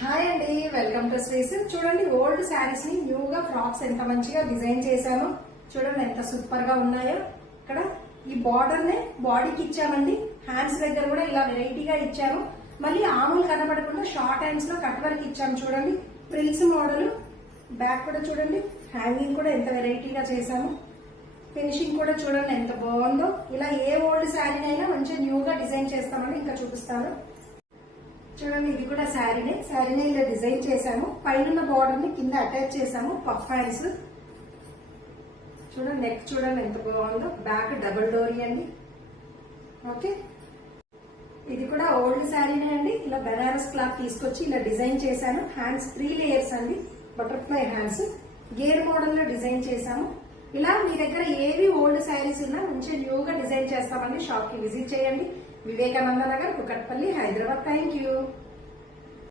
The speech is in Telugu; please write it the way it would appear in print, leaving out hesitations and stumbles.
హాయ్ అండి, వెల్కమ్ టు శ్రీస్. చూడండి, ఓల్డ్ శారీస్ ని న్యూగా ఫ్రాక్స్ ఎంత మంచిగా డిజైన్ చేశామో చూడండి, ఎంత సూపర్ గా ఉన్నాయో. ఇక్కడ ఈ బార్డర్ నే బాడీకి ఇచ్చామండి. హ్యాండ్స్ దగ్గర కూడా ఇలా వెరైటీగా ఇచ్చాము. మళ్ళీ ఆములు కనబడకుండా షార్ట్ హ్యాండ్స్ లో కట్ వర్క్ ఇచ్చాము. చూడండి, ప్రిల్స్ మోడల్. బ్యాక్ కూడా చూడండి, హ్యాంగింగ్ కూడా ఎంత వెరైటీగా చేశాము. ఫినిషింగ్ కూడా చూడండి ఎంత బాగుందో. ఇలా ఏ ఓల్డ్ శారీనైనా మంచిగా న్యూగా డిజైన్ చేస్తామని ఇంకా చూపిస్తాను. చూడండి, ఇది కూడా శారీనే ఇలా డిజైన్ చేశాము. పైన బార్డర్ ని కింద అటాచ్ చేసాము. పఫ్ హ్యాండ్స్ చూడండి, నెక్ చూడండి ఎంత బాగుందో. బ్యాక్ డబుల్ డోరీ అండి. ఓకే, ఇది కూడా ఓల్డ్ శారీనే అండి. ఇలా బెనారస్ క్లాత్ తీసుకొచ్చి ఇలా డిజైన్ చేశాను. హ్యాండ్స్ 3 లేయర్స్ అండి, బటర్ఫ్లై హ్యాండ్స్. గేర్ మోడల్ లో డిజైన్ చేశాము. ఇలా మీ దగ్గర ఏవి ఓల్డ్ శారీస్ ఉన్నా మంచిగా న్యూగా డిజైన్ చేస్తామండి. షాప్ కి విజిట్ చేయండి. వివేకానంద నగర్, కుకట్పల్లి, హైదరాబాద్. Thank you.